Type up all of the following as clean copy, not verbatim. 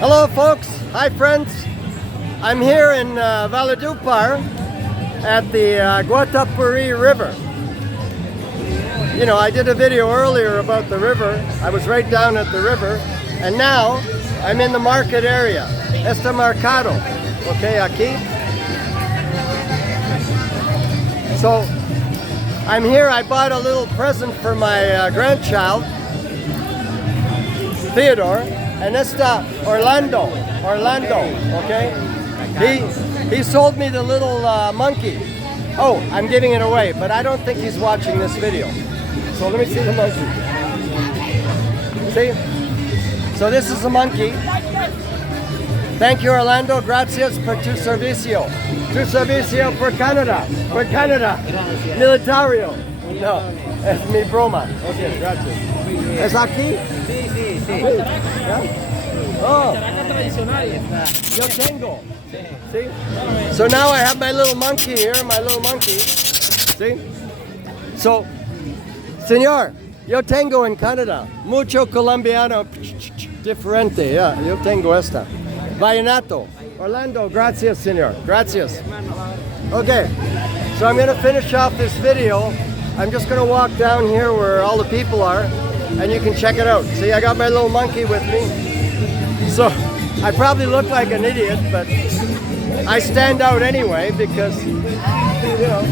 Hello folks, hi friends. I'm here in Valledupar at the Guatapuri River. You know, I did a video earlier about the river. I was right down at the river, and now I'm in the market area. Este mercado, okay, aquí. So I'm here. I bought a little present for my grandchild, Theodore. And esta Orlando, okay? He sold me the little monkey. Oh, I'm giving it away, but I don't think he's watching this video. So let me see the monkey. See? So this is a monkey. Thank you, Orlando. Gracias por tu servicio. Tu servicio por Canada. Por Canada. Militario. No, es mi broma. Okay, gracias. ¿Es aquí? Sí. ¿Ya? Oh, yo tengo. See? So now I have my little monkey here, my little monkey. See? So, señor, yo tengo en Canadá. Mucho colombiano diferente. Yeah, yo tengo esta. Vallenato. Orlando, gracias, señor. Gracias. Okay, so I'm going to finish off this video. I'm just going to walk down here where all the people are, and you can check it out. See, I got my little monkey with me. So I probably look like an idiot, but I stand out anyway because, you know,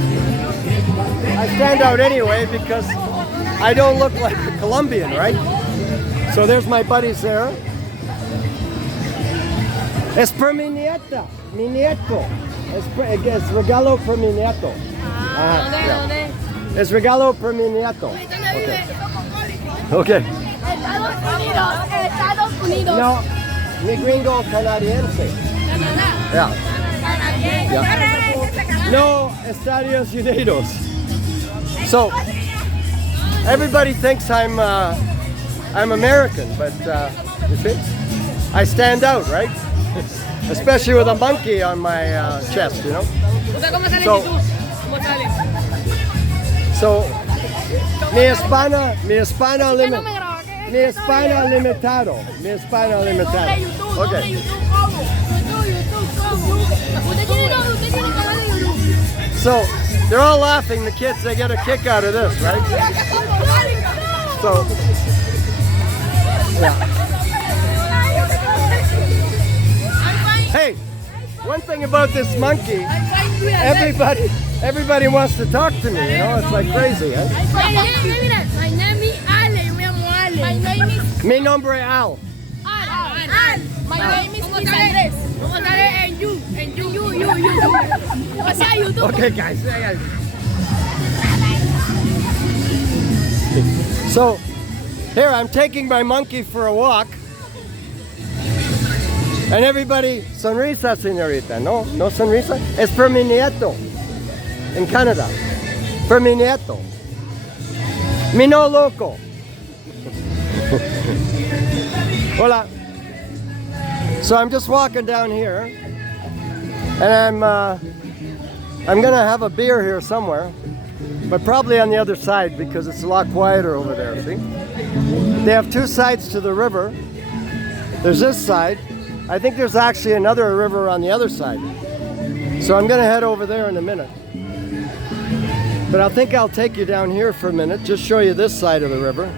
I stand out anyway because I don't look like a Colombian, right? So there's my buddies there. Es per mi nieta, mi nieto. Es regalo per mi nieto. ¿Dónde? Es regalo per mi nieto. Okay. Estados Unidos. No, mi gringo canadiense. Yeah. No, Estados Unidos. So everybody thinks I'm American, but you see, I stand out, right? Especially with a monkey on my chest, you know. So mi España limitado. Okay. So they're all laughing, the kids, they get a kick out of this, right? So, yeah. Hey, one thing about this monkey, everybody wants to talk to me, you know, it's like crazy, huh? My name is Ale. My name is Mi nombre es Al. Al. My name is Andrés. And you. What's that you do? Okay, guys. So, here I'm taking my monkey for a walk. And everybody, sonrisa, señorita. No sonrisa. Es per mi nieto. In Canada. Per mi nieto. Mi no loco. Hola. So I'm just walking down here, and I'm gonna have a beer here somewhere, but probably on the other side because it's a lot quieter over there. See, they have two sides to the river. There's this side. I think there's actually another river on the other side. So I'm gonna head over there in a minute. But I think I'll take you down here for a minute, just show you this side of the river.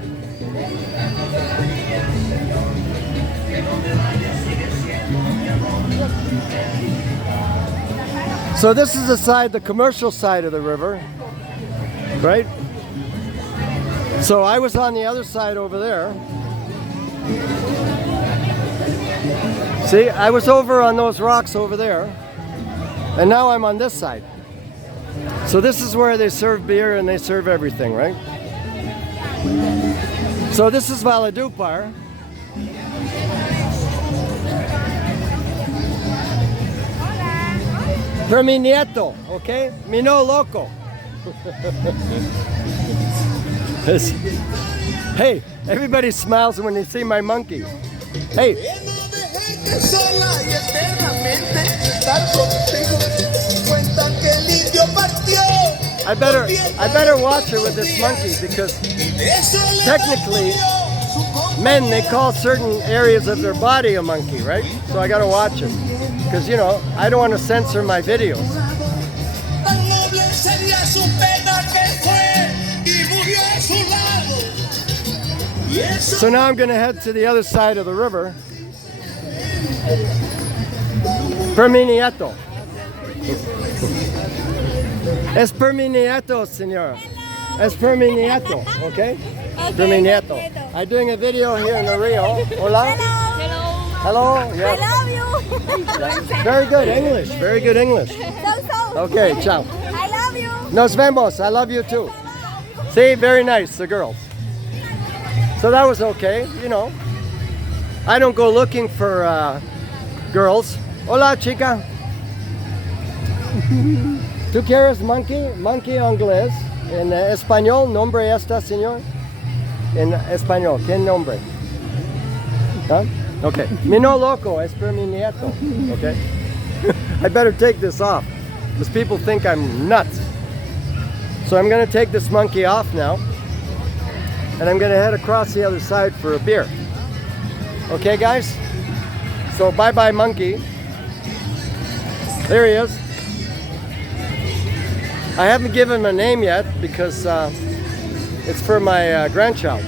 So this is the side, the commercial side of the river, right? So I was on the other side over there. See, I was over on those rocks over there, and now I'm on this side. So this is where they serve beer and they serve everything, right? So this is Valledupar. Per mi nieto, okay? Mi no loco. Hey, everybody smiles when they see my monkey. Hey. I better watch her with this monkey because technically men, they call certain areas of their body a monkey, right? So I gotta watch it. Because, you know, I don't want to censor my videos. So now I'm gonna head to the other side of the river. Per mi nieto. Es per mi nieto, señora. Es per mi nieto, okay? Per mi nieto. I'm doing a video here in the Rio. Hola. Hello. Yeah. I love you. Very good English. Very good English. So. Okay, ciao. I love you. Nos vemos. I love you too. See, very nice, the girls. So that was okay, you know. I don't go looking for girls. Hola, chica. ¿Tú quieres monkey? Monkey inglés. En español, nombre esta, señor. En español, ¿qué nombre? Huh? Okay. Mi no loco, es per mi nieto. Okay. I better take this off because people think I'm nuts. So I'm going to take this monkey off now. And I'm going to head across the other side for a beer. Okay, guys? So bye-bye, monkey. There he is. I haven't given him a name yet because it's for my grandchild.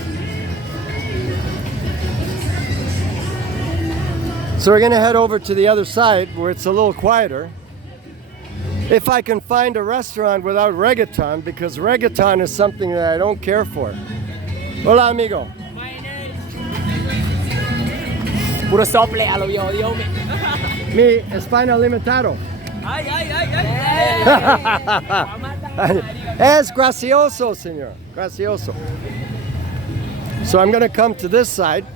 So we're going to head over to the other side where it's a little quieter. If I can find a restaurant without reggaeton, because reggaeton is something that I don't care for. Hola, amigo. Puro sople a lo yo me. Mi español limitado. Ay. Es gracioso, señor. Gracioso. So I'm going to come to this side.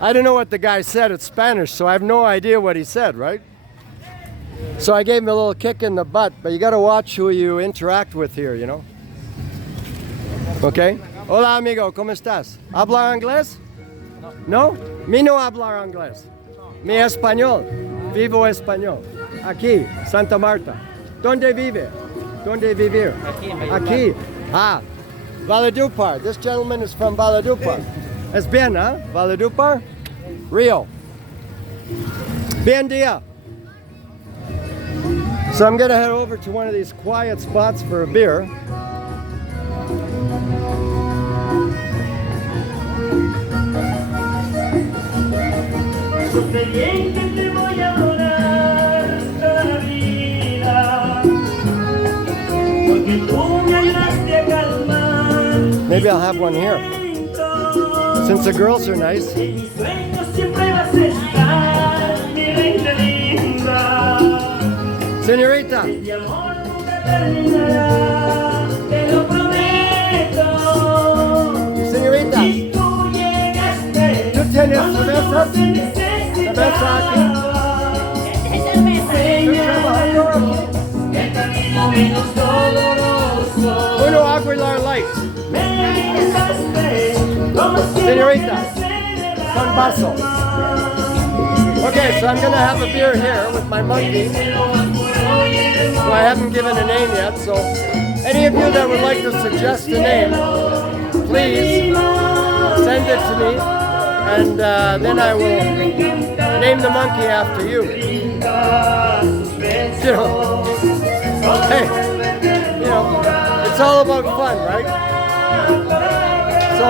I don't know what the guy said. It's Spanish, so I have no idea what he said, right? So I gave him a little kick in the butt, but you got to watch who you interact with here, you know? Okay? Hola, amigo. ¿Cómo estás? ¿Hablar inglés? No? Mi no hablar inglés. Mi español. Vivo español. Aquí, Santa Marta. ¿Dónde vive? ¿Dónde vivir? Aquí. Ah, Valledupar. This gentleman is from Valledupar. Es bien, huh? Valledupar? Rio. Bien dia. So I'm going to head over to one of these quiet spots for a beer. Maybe I'll have one here. Since the girls are nice. Señorita. Señorita. ¿Tú tienes cervezas? ¿Cerveza aquí? ¿Tú trabajando aquí? Uno Aguilar Light. Señorita, con vaso. Okay, so I'm going to have a beer here with my monkey, who I haven't given a name yet. So any of you that would like to suggest a name, please send it to me, and then I will name the monkey after you. You know, hey, you know, it's all about fun, right? So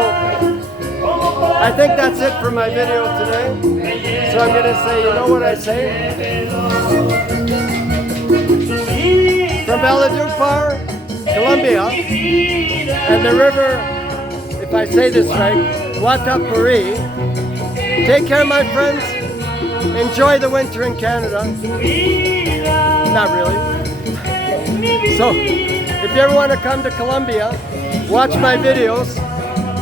I think that's it for my video today. So I'm going to say, you know what I say? From Valledupar, Colombia, and the river, if I say this right, Guatapuri. Take care, my friends. Enjoy the winter in Canada. Not really. So, if you ever want to come to Colombia, watch my videos,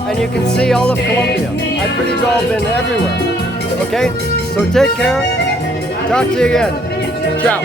and you can see all of Colombia. I've pretty well been everywhere. Okay? So take care. Talk to you again. Ciao.